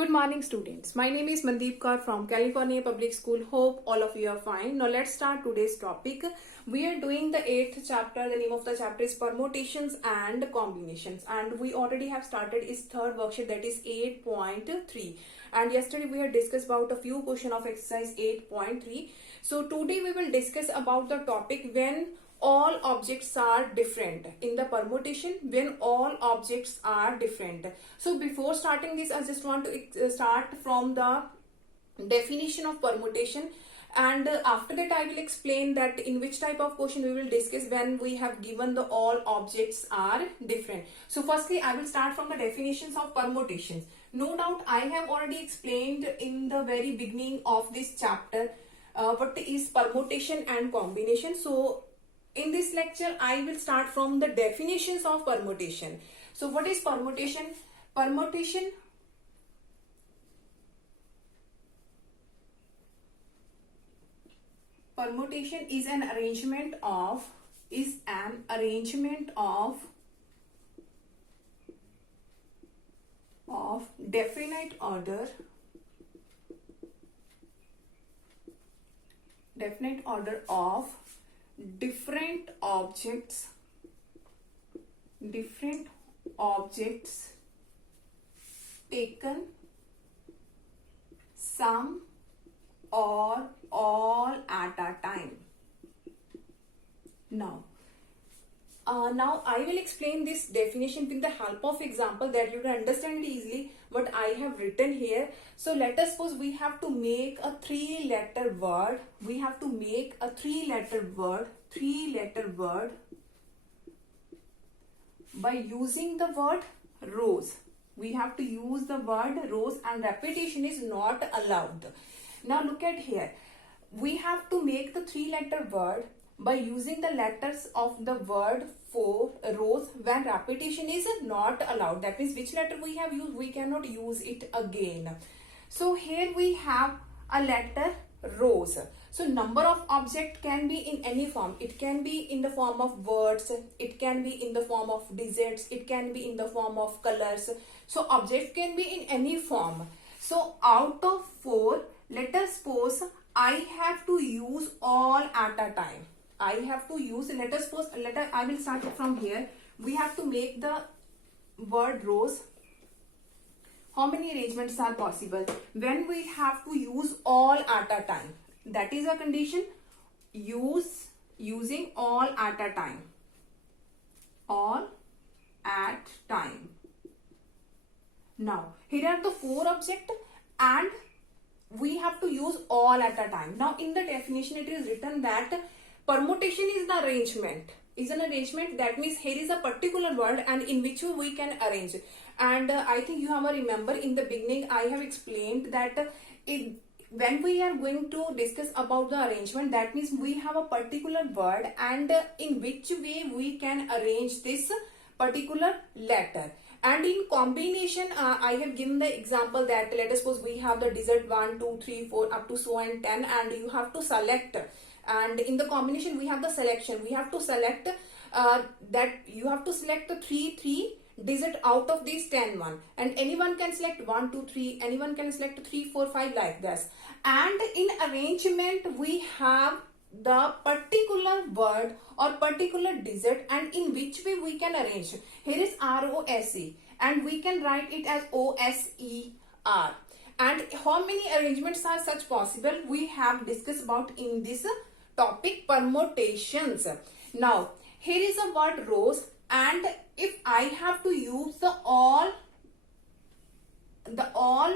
Good morning, students. My name is Mandeep Kaur from California Public School. Hope all of you are fine. Now let's start today's topic. We are doing the 8th chapter. The name of the chapter is Permutations and Combinations. And we already have started its third worksheet, that is 8.3. And yesterday we had discussed about a few questions of exercise 8.3. So today we will discuss about the topic when all objects are different. In the permutation, when all objects are different. So before starting this, I just want to start from the definition of permutation, and after that I will explain that in which type of question we will discuss when we have given the all objects are different. So firstly I will start from the definitions of permutations. No doubt I have already explained in the very beginning of this chapter what is permutation and combination. So in this lecture, I will start from the definitions of permutation. So what is permutation? Permutation is an arrangement of definite order of different objects taken some or all at a time. Now I will explain this definition with the help of example that you can understand it easily what I have written here. So let us suppose we have to make a three-letter word. By using the word rose. We have to use the word rose and repetition is not allowed. Now look at here. We have to make the three-letter word by using the letters of the word for rose when repetition is not allowed. That means which letter we have used, we cannot use it again. So here we have a letter rose. So number of object can be in any form. It can be in the form of words, it can be in the form of digits, it can be in the form of colors. So object can be in any form. So out of 4, let us suppose I have to use all at a time. I will start from here. We have to make the word rose. How many arrangements are possible when we have to use all at a time? That is a condition. Using all at a time. All at time. Now here are the 4 objects and we have to use all at a time. Now in the definition it is written that permutation is an arrangement. That means here is a particular word and in which we can arrange. And I think you have a remember in the beginning I have explained that when we are going to discuss about the arrangement, that means we have a particular word and in which way we can arrange this particular letter. And in combination, I have given the example that let us suppose we have the digit 1, 2, 3, 4 up to so and 10 and you have to select. And in the combination we have the selection. We have to select that you have to select the 3 digit out of these 10 one. And anyone can select 1, 2, 3. Anyone can select 3, 4, 5 like this. And in arrangement we have the particular word or particular digit and in which way we can arrange. Here is ROSE and we can write it as OSER. And how many arrangements are such possible? We have discussed about in this topic permutations. Now here is a word rose and if I have to use the all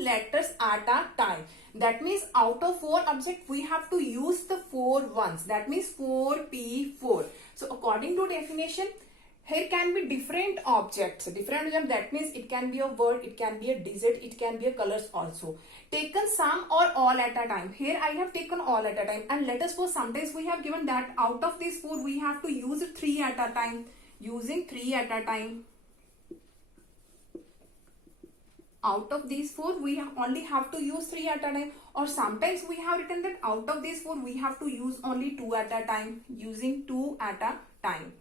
letters at a time, that means out of 4 objects we have to use the 4 ones. That means 4P4. So according to definition, here can be different objects. That means it can be a word, it can be a digit, it can be a colors also. Taken some or all at a time. Here I have taken all at a time. And let us suppose sometimes we have given that out of these 4 we have to use 3 at a time. Using 3 at a time. Out of these 4 we only have to use 3 at a time, or sometimes we have written that out of these 4 we have to use only 2 at a time, using 2 at a time.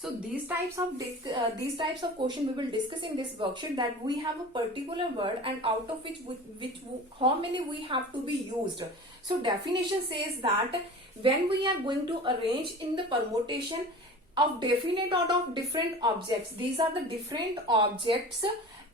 So these types of question we will discuss in this worksheet, that we have a particular word and out of which how many we have to be used. So definition says that when we are going to arrange in the permutation of definite out of different objects, these are the different objects,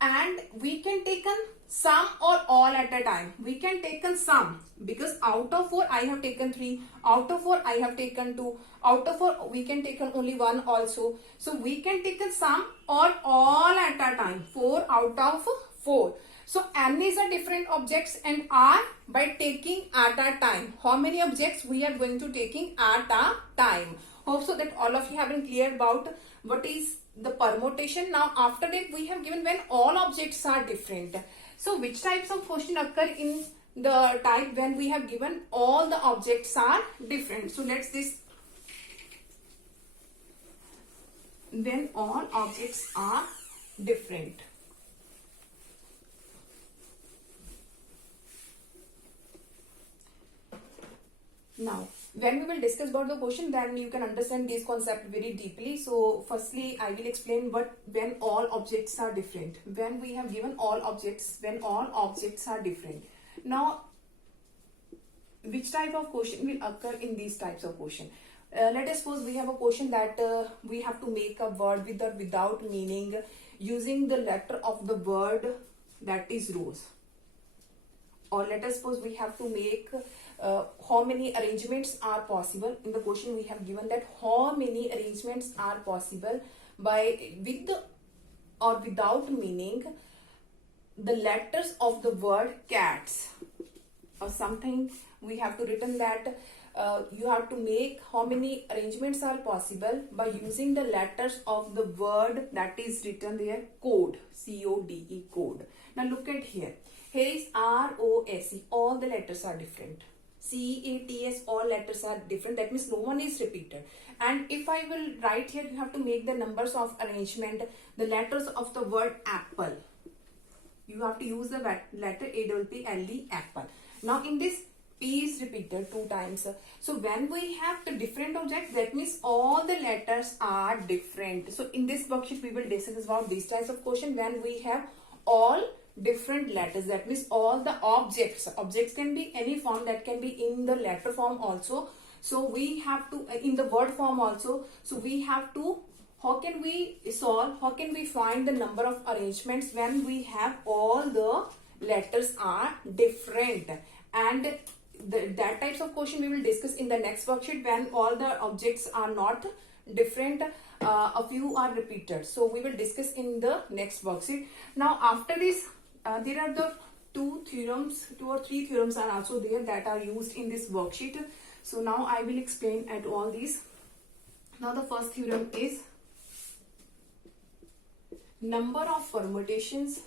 and we can take some or all at a time. We can take some, because out of 4 I have taken 3, out of 4 I have taken 2, out of 4 we can take only 1 also. So we can take some or all at a time, 4 out of 4. So n is a different objects and r by taking at a time. How many objects we are going to taking at a time? Hope so that all of you have been clear about what is the permutation. Now after that we have given when all objects are different. So which types of question occur in the type when we have given all the objects are different? So let's this, when all objects are different. Now, when we will discuss about the question, then you can understand this concept very deeply. So, firstly, I will explain when all objects are different. When we have given all objects, when all objects are different. Now, which type of question will occur in these types of question? Let us suppose we have a question that we have to make a word with or without meaning using the letter of the word, that is rose. Or let us suppose we have to make how many arrangements are possible. In the question we have given that how many arrangements are possible by with or without meaning the letters of the word cats, or something we have to written that you have to make how many arrangements are possible by using the letters of the word that is written there, code, C-O-D-E, code. Now look at here. Here is R-O-S-E, all the letters are different. C-A-T-S, all letters are different. That means no one is repeated. And if I will write here, you have to make the numbers of arrangement, the letters of the word apple. You have to use the letter A-P-P-L-E, apple. Now in this, P is repeated 2 times. So when we have the different objects, that means all the letters are different. So in this worksheet, we will discuss about these types of question when we have all different letters. That means all the objects can be any form, that can be in the letter form also. So we have to in the word form also. So we have to, how can we solve, how can we find the number of arrangements when we have all the letters are different? And that types of question we will discuss in the next worksheet when all the objects are not different, a few are repeated. So we will discuss in the next worksheet. Now after this, there are the 2 or 3 theorems are also there that are used in this worksheet. So now I will explain at all these. Now the first theorem is number of permutations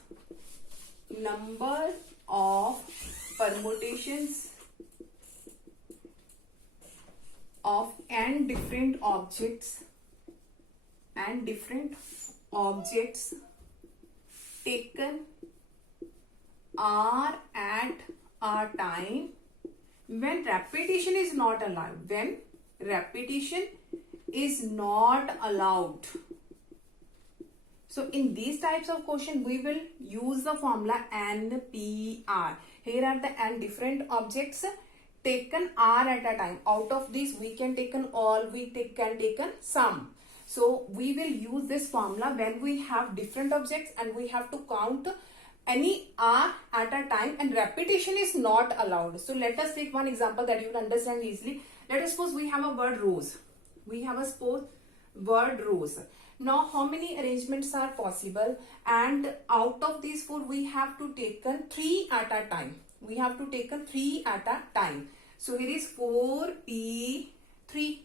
of n different objects taken are at a time when repetition is not allowed. When repetition is not allowed. So in these types of question, we will use the formula NPR. Here are the n different objects taken are at a time. Out of these, we can taken all, can taken some. So we will use this formula when we have different objects and we have to count any r at a time and repetition is not allowed. So let us take one example that you will understand easily. Let us suppose we have a word rose. We have a word rose. Now how many arrangements are possible? And out of these 4, we have to taken 3 at a time. We have to taken 3 at a time. So here is 4p3,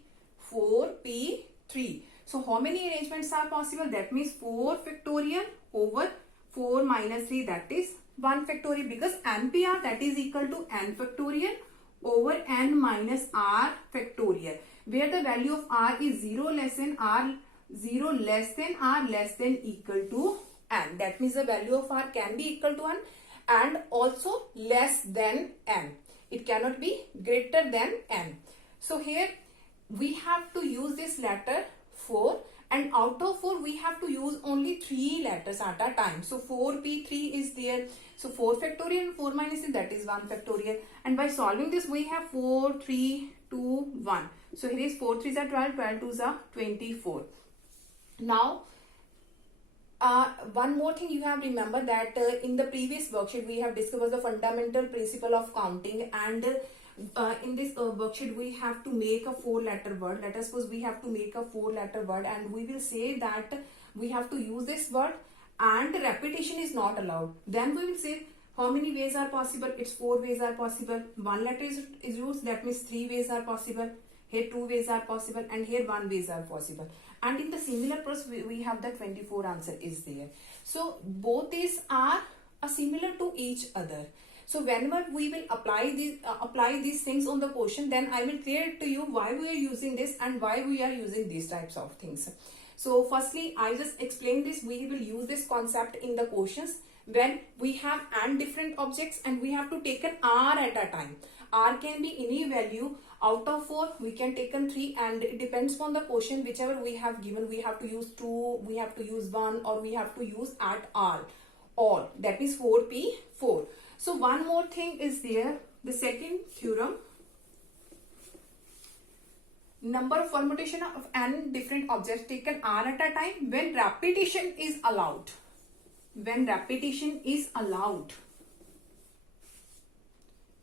4p3. So how many arrangements are possible? That means 4 factorial over 4 minus 3, that is 1 factorial, because NPR that is equal to n factorial over n minus r factorial, where the value of r is 0 less than r, 0 less than r less than equal to n. That means the value of r can be equal to n and also less than n. It cannot be greater than n. So here we have to use this letter 4 and out of 4 we have to use only 3 letters at a time. So 4p3 is there. So 4 factorial and 4 minus 3, that is 1 factorial. And by solving this we have 4, 3, 2, 1. So here is 4 3s are 12, 12 2s are 24. Now one more thing you have remember that in the previous worksheet we have discussed the fundamental principle of counting, and in this worksheet we have to make a 4-letter word. Let us suppose we have to make a 4-letter word, and we will say that we have to use this word and repetition is not allowed. Then we will say how many ways are possible. It's 4 ways are possible. 1 letter is used, that means 3 ways are possible. Here 2 ways are possible, and here 1 ways are possible. And in the similar process we have the 24 answer is there. So both these are similar to each other. So whenever we will apply these things on the question, then I will clear it to you why we are using this and why we are using these types of things. So firstly, I just explained this. We will use this concept in the questions when we have n different objects and we have to take an r at a time. R can be any value. Out of 4 we can take 3, and it depends on the question. Whichever we have given, we have to use 2, we have to use 1, or we have to use at r, all. That is 4p4. So one more thing is there, the second theorem. Number of permutation of n different objects taken r at a time when repetition is allowed. When repetition is allowed.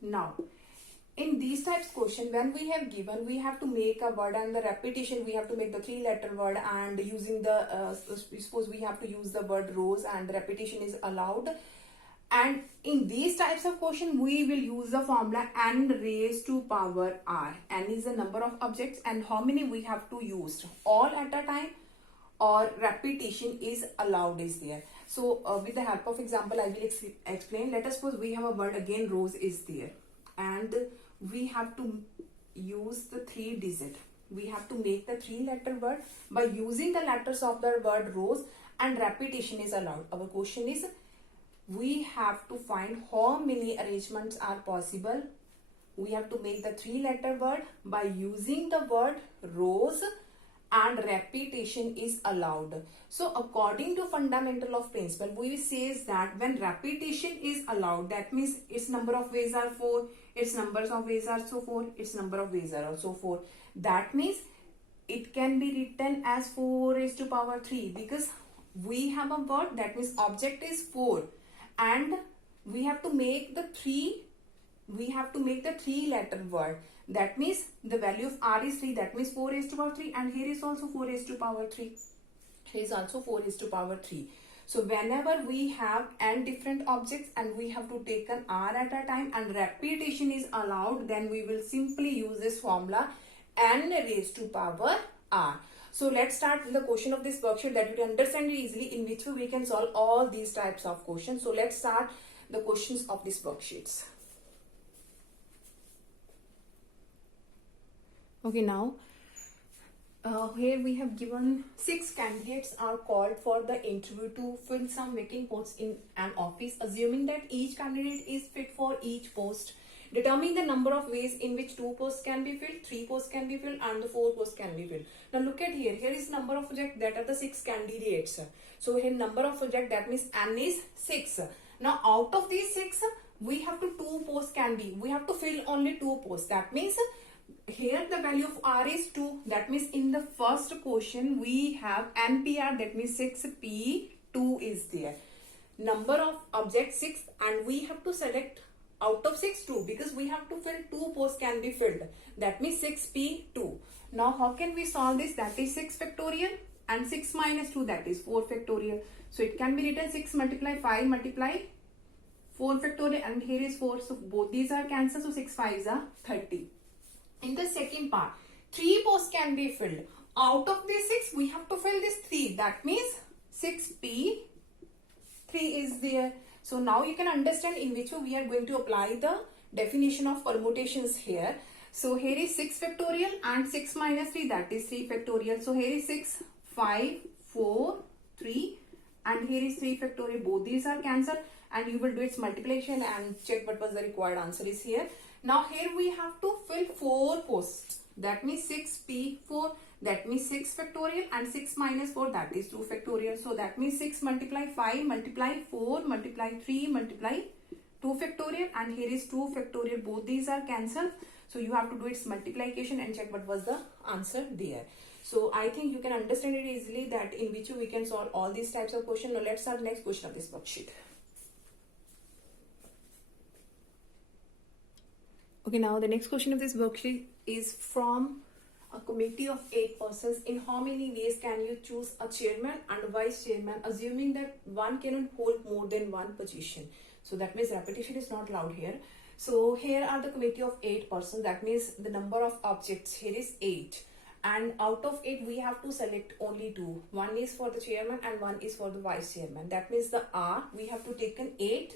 Now, in these types question, when we have given, we have to make a word, and the repetition we have to make the 3-letter word, and using the suppose we have to use the word rose, and the repetition is allowed. And in these types of question we will use the formula n raised to power r. N is the number of objects, and how many we have to use, all at a time or repetition is allowed is there. So with the help of example I will explain. Let us suppose we have a word again, rose is there, and we have to use the 3 digit. We have to make the 3-letter word by using the letters of the word rose, and repetition is allowed. Our question is, we have to find how many arrangements are possible. We have to make the 3-letter word by using the word rose, and repetition is allowed. So according to fundamental of principle, we says that when repetition is allowed, that means its number of ways are 4, its numbers of ways are also 4, its number of ways are also 4. That means it can be written as 4 raised to power 3, because we have a word, that means object is 4, and we have to make the 3-letter word. That means the value of r is 3, that means 4 raised to power 3, and here is also 4 raised to power 3. Here is also 4 raised to power 3. So whenever we have n different objects and we have to take an r at a time and repetition is allowed, then we will simply use this formula n raised to power r. So let's start with the question of this worksheet that you can understand it easily, in which way we can solve all these types of questions. So let's start the questions of these worksheets. Okay, now here we have given 6 candidates are called for the interview to fill some vacant posts in an office. Assuming that each candidate is fit for each post, determine the number of ways in which 2 posts can be filled, 3 posts can be filled, and the 4 posts can be filled. Now look at here. Here is number of projects, that are the 6 candidates. So here number of projects, that means n is 6. Now out of these 6, we have to 2 posts can be. We have to fill only 2 posts. That means here the value of r is 2. That means in the first question we have NPR, that means 6p2 is there. Number of objects 6, and we have to select out of 6 2, because we have to fill 2 posts can be filled. That means 6p2. Now how can we solve this? That is 6 factorial, and 6 minus 2, that is 4 factorial. So it can be written 6 multiply 5 multiply 4 factorial, and here is 4. So both these are cancelled, so 6 5s are 30. In the second part, 3 posts can be filled. Out of these 6, we have to fill this 3. That means 6p3 is there. So now you can understand in which way we are going to apply the definition of permutations here. So here is 6 factorial and 6 minus 3, that is 3 factorial. So here is 6, 5, 4, 3, and here is 3 factorial. Both these are cancelled, and you will do its multiplication and check what was the required answer is here. Now here we have to fill 4 posts. That means 6p4, that means 6 factorial, and 6 minus 4, that is 2 factorial. So that means 6 multiply 5 multiply 4 multiply 3 multiply 2 factorial, and here is 2 factorial. Both these are cancelled. So you have to do its multiplication and check what was the answer there. So I think you can understand it easily that in which we can solve all these types of questions. Now let's start the next question of this worksheet. Okay, now the next question of this worksheet is from a committee of 8 persons. In how many ways can you choose a chairman and a vice chairman, assuming that one cannot hold more than one position? So that means repetition is not allowed here. So here are the committee of 8 persons. That means the number of objects here is 8. And out of 8, we have to select only 2. One is for the chairman and one is for the vice chairman. That means the R, we have to take an 8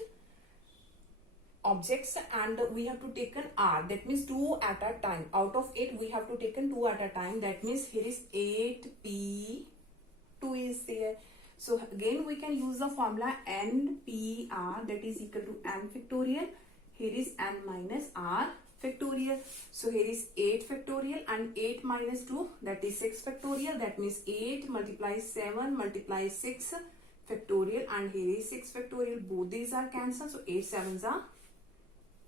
objects and we have to take an R. That means 2 at a time. Out of 8, we have to take an 2 at a time. That means here is 8p, 2 is there. So again, we can use the formula NPR, that is equal to n factorial. Here is n minus r factorial. So here is 8 factorial and 8 minus 2, that is 6 factorial. That means 8 multiply 7 multiply 6 factorial, and here is 6 factorial. Both these are cancelled. So 8 sevens are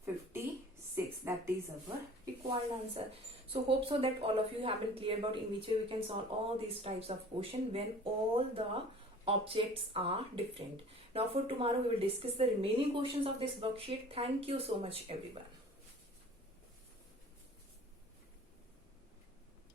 56. That is our required answer. So hope so that all of you have been clear about in which way we can solve all these types of question when all the objects are different. Now for tomorrow we will discuss the remaining questions of this worksheet. Thank you so much everyone.